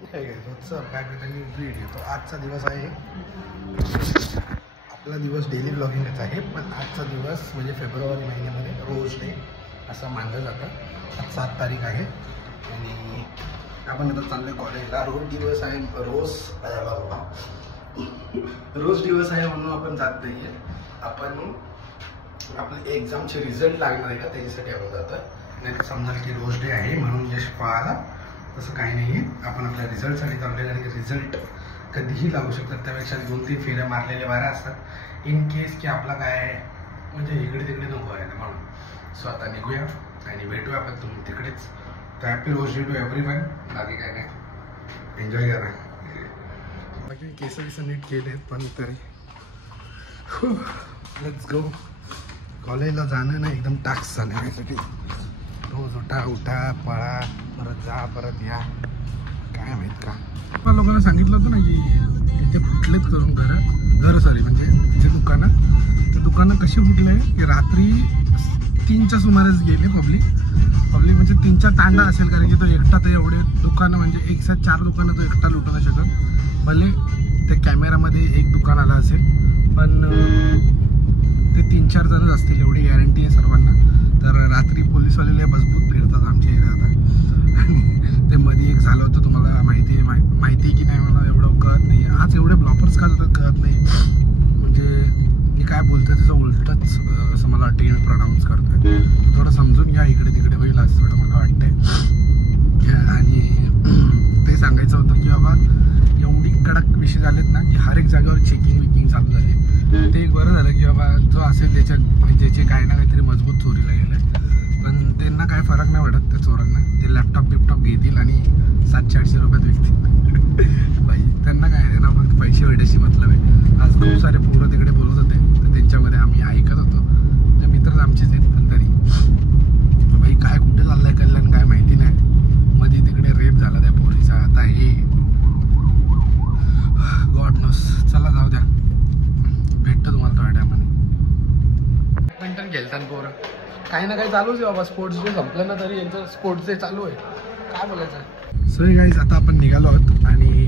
रोजचं काय त्यांनी व्हिडिओ तो आजचा दिवस आहे. आपला दिवस डेली ब्लॉगिंगच आहे, पण आजचा दिवस म्हणजे फेब्रुवारी महिन्यामध्ये रोज डे असं मानलं जातं. आज 7 तारीख आहे आणि आपण आता चाललो कॉलेजला. रोज दिवस आहे, रोज दिवस आहे म्हणून आपण जात नाही आहे. आपण आपले एक्झामचे रिझल्ट लागणार आहे का त्याच्यासाठी आपण जातो. नाही तर समजा की रोज डे आहे म्हणून यश पळाला, तसं काही नाही आहे. आपण आपल्या रिझल्टसाठी चाललेलं आणि रिझल्ट कधीही लागू शकतात. त्यापेक्षा 2-3 फेऱ्या मारलेल्या बऱ्या असतात इन केस की आपला काय म्हणजे इकडे तिकडे नको आहे ना म्हणून. सो आता निघूया आणि भेटूया आपण तुम्ही तिकडेच. तर happy rose day to everyone. बाकी काय नाही, एन्जॉय करा. बाकी केस नीट केले आहेत पण तरी लेट्स गो. कॉलेजला जाणं ना एकदम टास्क झालं माझ्यासाठी. रोज उठा पळा, परत जा परत या, काय माहीत का. पण लोकांना सांगितलं होतं ना की इथे फुटलेत करून घर सॉरी म्हणजे जे दुकानं कशी फुटले की रात्री 3च्या सुमारेच गेले. पब्लिक म्हणजे 3चा तांडा असेल, कारण की तो एकटा तर एवढे दुकानं म्हणजे एक साथ 4 दुकानं तो एकटा लुटू नाही शकत. भले ते कॅमेरामध्ये एक दुकान आला असेल पण ते 3-4 जणच असतील एवढी गॅरंटी आहे सर्वांना. तर रात्री पोलीसवाले मजबूत फिरतात आमच्या एरियात आता. आणि ते मध्ये एक झालं होतं, तुम्हाला माहिती आहे की नाही मला एवढं कळत नाही. आज एवढे ब्लॉपर्स का जातात कळत नाही. म्हणजे मी काय बोलतोय त्याचं उलटच असं मला वाटतं की मी प्रोनाऊन्स करतोय. थोडं समजून घ्या, इकडे तिकडे होईल असं थोडं मला वाटतंय. आणि ते सांगायचं होतं की बाबा एवढी कडक विषय झालेत ना की हर एक जागेवर चेकिंग चालू झाली. ते एक बरं झालं की बाबा जो असेल ज्याचे काही ना काहीतरी मजबूत चोरीला गेले, पण त्यांना काय फरक नाही पडत त्या चोरांना. ते लॅपटॉप घेतील आणि 700-800 रुपयात विकतील. बाई त्यांना काय आहे ना, फक्त पैसे भेटायची मतलब आहे. आज खूप सारे पोरं तिकडे बोलत होते तर त्यांच्यामध्ये आम्ही ऐकत होतो. ते मित्रच आमचेच आहेत, पण तरी बाई काय कुठे चाललंय कल्याण काय माहिती नाही. मध्ये तिकडे रेप झाला त्या पोरीचा, आता हे गॉड नोस. चला जाऊ द्या, भेटतो तुम्हाला थोड्या टायमाने. बॅडमिंटन खेळताना पोरं काही ना काही चालूच आहे बाबा. स्पोर्ट्स डे संपलं ना तरी यांचं स्पोर्ट्स डे चालू आहे, काय बोलायचं. सो गाईज आता आपण निघालो आहोत आणि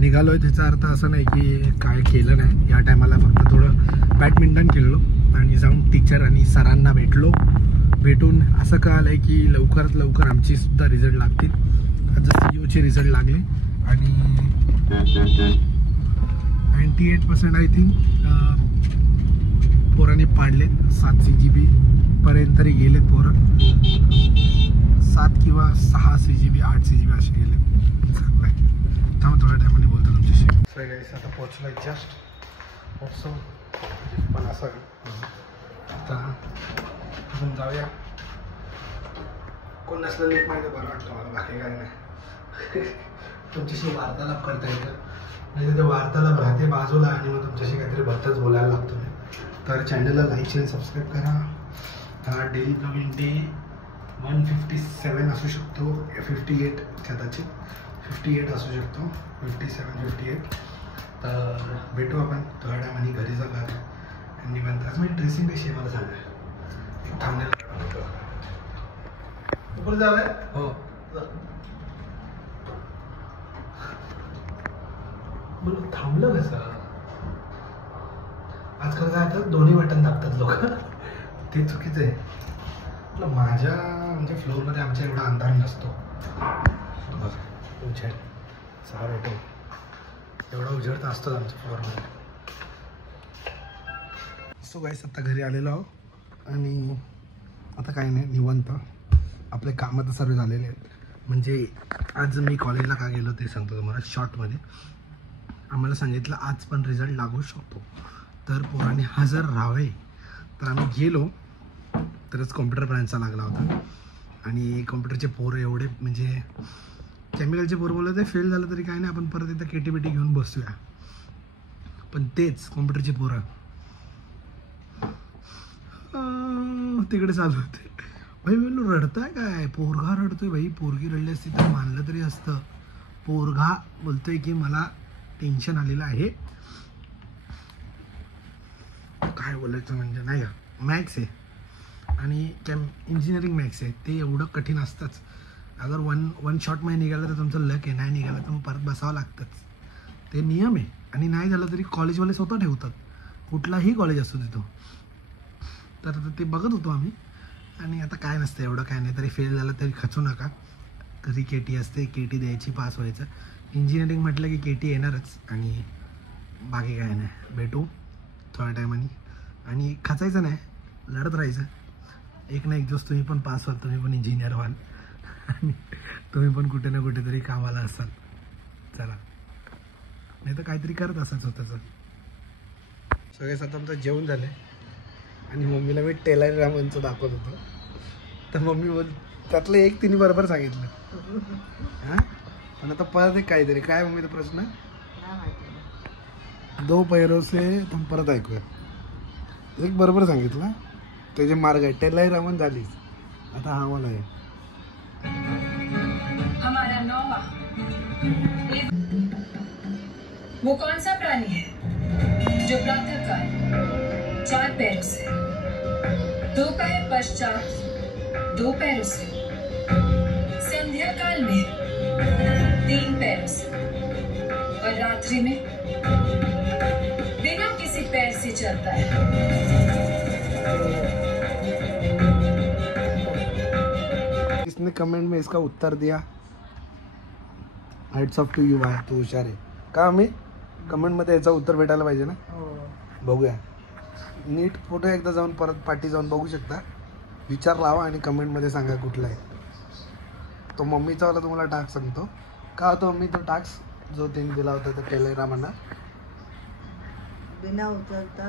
निघालोय त्याचा अर्थ असं नाही की काय केलं नाही. या टायमाला फक्त थोडं बॅडमिंटन खेळलो आणि जाऊन टीचर आणि सरांना भेटून असं कळालं आहे की लवकरात लवकर आमची सुद्धा रिझल्ट लागतील. आज CEOचे रिझल्ट लागले आणि 98% आय थिंक पोरांनी पाडलेत. 7 CGP पर्यंत तरी गेलेत पोरं. 7 किंवा 6 CGP 8 CGP असे गेले. चांगलं आहे. थांबा थोड्या टायमाने बोलतो तुमच्याशी. सो गाईस आता पोहोचलो आहे जस्ट पोहोचतो पण असं आता आपण जाऊया. कोण नसलं नीट माहिती बरं वाटतं मला, बाकी काय नाही. तुमच्याशी वार्तालाप करता येतं म्हणजे ते वार्तालाप राहते बाजूला आणि मग तुमच्याशी काहीतरी भलतंच बोलायला लागतो. तर चॅनलला लाईक आणि सबस्क्राईब करा. डेली ब्लॉगिंग डे 157 असू शकतो, 58 कदाचित 58 असू शकतो, 57-58. तर भेटू आपण थोड्या टायमाने घरी जाऊ आणि निवांत. आज माझी ड्रेसिंग कशी आहे मला सांगा. एक थांबण्याला कुठे जाऊ आहे. हो बोल थांबलं कसं. आजकाल काय होतं दोन्ही बटन दाबतात लोक, ते चुकीचं आहे. म्हटलं माझ्या म्हणजे फ्लोअरमध्ये आमच्या एवढा अंधार नसतो. उजेड 6 भेटो एवढा उजेड तर असतोच आमच्या फ्लोअरमध्ये. सो गाईस आता घरी आलेलो आहो आणि आता काही नाही निवांत. आपले कामं तर सर्व झालेले आहेत. म्हणजे आज मी कॉलेजला का गेलो ते सांगतो तुम्हाला शॉर्टमध्ये. आम्हाला सांगितलं आज पण रिझल्ट लागू शकतो तर पोरांनी हजर राहावे. तर आम्ही गेलो तरच कॉम्प्युटर ब्रांचचा लागला होता आणि कॉम्प्युटरचे पोरं एवढे म्हणजे केमिकलचे पोरं बोलले ते फेल झालं तरी काय नाही, आपण परत एकदा KTBT घेऊन बसूया. पण तेच कॉम्प्युटरचे पोरं तिकडे चालू होते. भाई बोललो रडताय काय, पोरगा रडतोय. भाई पोरगी रडली असती तर मानलं तरी असतं. पोरगा बोलतोय की मला टेन्शन आलेलं आहे. काय बोलायचं म्हणजे नाही का, मॅथ्स आहे आणि इंजिनिअरिंग मॅथ्स आहे ते एवढं कठीण असतंच. अगर वन शॉटमध्ये निघालं तर तुमचं लक आहे, नाही निघालं तर मग परत बसावं लागतंच. ते नियम आहे. आणि नाही झालं तरी कॉलेजवाले स्वतः ठेवतात, कुठलाही कॉलेज असतो तिथं. तर ते बघत होतो आम्ही. आणि आता काय नसतं एवढं, काय नाही. तरी फेल झालं तरी खचू नका. तरी KT असते, KT द्यायची, पास व्हायचं. इंजिनिअरिंग म्हटलं की KT येणारच. आणि बाकी काय नाही. भेटू थोड्या टायमाने. आणि खचायचं नाही, लढत राहायचं. एक ना एक दिवस तुम्ही पण पास व्हाल, तुम्ही पण इंजिनियर व्हाल. आणि तुम्ही पण कुठे ना कुठेतरी कामाला असाल. चला, नाही तर काहीतरी करत असाल स्वतःचं. सगळे सात आमचं जेवण झालं. आणि मम्मीला मी टेलर रामांचं दाखवत होतो. तर मम्मी बोल त्यातलं एक तिने बरोबर सांगितलं. हां, पण आता परत एक काहीतरी काय मम्मीचा प्रश्न, 2 पैरों से तुम परत ऐकूया. एक बरोबर सांगितलं. त्याचे मार्ग आहे. टेलर रामन झाली, आता हा मला आहे. हमारा नौवा वो कौन सा प्राणी है जो प्रातःकाल 4 पैरों से, दोपहर पश्चात 2 पैरों से, संध्या काल में 3 पैरों से और रात्रि में बिना किसी पैर से चलता है? इसने कमेंट में इसका उत्तर दिया. हाइट्स ऑफ टू यू भाई, तू हुशार आहे. का आम्ही कमेंटमध्ये याचं उत्तर भेटायला पाहिजे ना. बघूया नीट फोटो एकदा जाऊन परत पाठी जाऊन बघू शकता. विचार लावा आणि कमेंटमध्ये सांगा कुठला आहे तो. मम्मीचा वाला तुम्हाला टास्क सांगतो. का होतो मम्मी तो टास्क जो त्यांनी दिला होता त्या टेलरामांना, बिना उचलता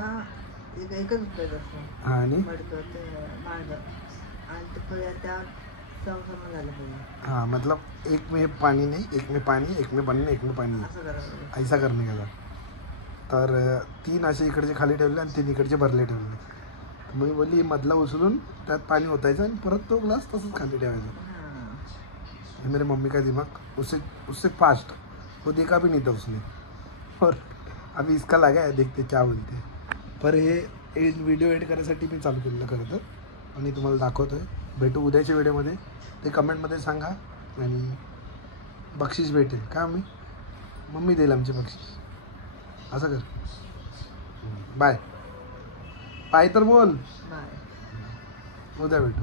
एकच उत्तर असतो. हां, आणि मडकं ते मार्ग आणि ते पुढे त्या समसम झालं पाहिजे. हाँ मतलब एक में पानी नहीं, एक में पानी, एक में पानी, एक में पानी नहीं, असं करावं लागेल. ऐसा करणे का. तर 3 असे इकडचे खाली ठेवले आणि 3 इकडचे भरले ठेवले. तर मी बोलली मधला उचलून त्यात पाणी ओतायचं आणि परत तो ग्लास तसंच खाली ठेवायचा. हां. मेरे मम्मी का दिमाग उससे फास्ट, वो देखा भी नहीं था उसने. और अभी इसका लगा है, देखते क्या बोलते. पर हे व्हिडिओ एडिट करायसाठी मी चालू केलेलं खरं तर, आणि तुम्हाला दाखवतो आहे. भेटू उद्याच्या व्हिडिओमध्ये. ते कमेंटमध्ये सांगा. आणि बक्षीस भेटेल का, मम्मी देईल आमचे बक्षीस. असं कर. बाय बाय तर बोल. बाय. उद्या भेटू.